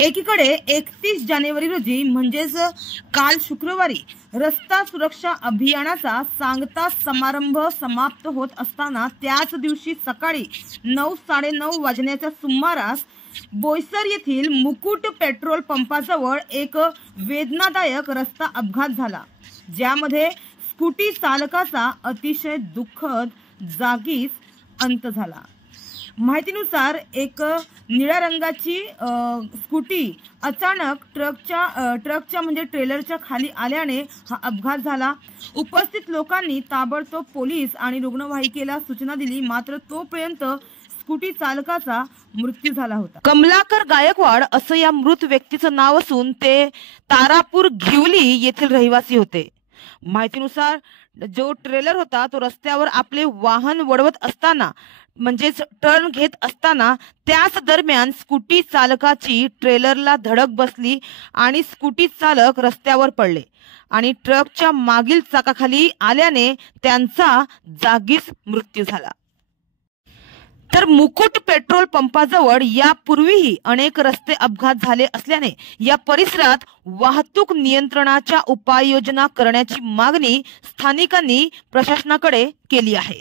एकीकडे 31 जानेवारी रोजी म्हणजेच काल शुक्रवारी रस्ता सुरक्षा अभियानाचा सांगता समारंभ समाप्त होत असताना त्याच दिवशी सकाळी 9:30 वाजण्याच्या सुमारास बोईसर येथील मुकुट पेट्रोल पंपाजवळ एक वेदनादायक रस्ता अपघात झाला, ज्यामध्ये स्कूटी चालकाचा अतिशय दुःखद जागीच अंत झाला। माहितीनुसार एक निळ्या रंगाची स्कूटी अचानक ट्रकच्या म्हणजे ट्रेलरच्या खाली आल्याने हा अपघात झाला। उपस्थित लोकांनी ताबडतोब पोलीस आणि रुग्णवाहिकेला सूचना दिली, मात्र तोपर्यंत स्कूटी चालकाचा मृत्यू झाला होता। कमलाकर गायकवाड असं या मृत व्यक्तीचं नाव असून ते तारापूर घिवली येथील रहिवासी होते। माहितीनुसार जो ट्रेलर होता तो रस्त्यावर आपले वाहन वळवत असताना म्हणजेच टर्न घेत असताना त्याच दरम्यान स्कूटी चालकाची ट्रेलरला धडक बसली आणि स्कूटी चालक रस्त्यावर पडले आणि ट्रकच्या मागील चाकाखाली आल्याने त्यांचा जागीच मृत्यू झाला। तर मुकुट पेट्रोल पंपाजवळ यापूर्वीही अनेक रस्ते अपघात झाले असल्याने या परिसरात वाहतूक नियंत्रणाच्या उपाययोजना करण्याची मागणी स्थानिकांनी प्रशासनाकडे केली आहे।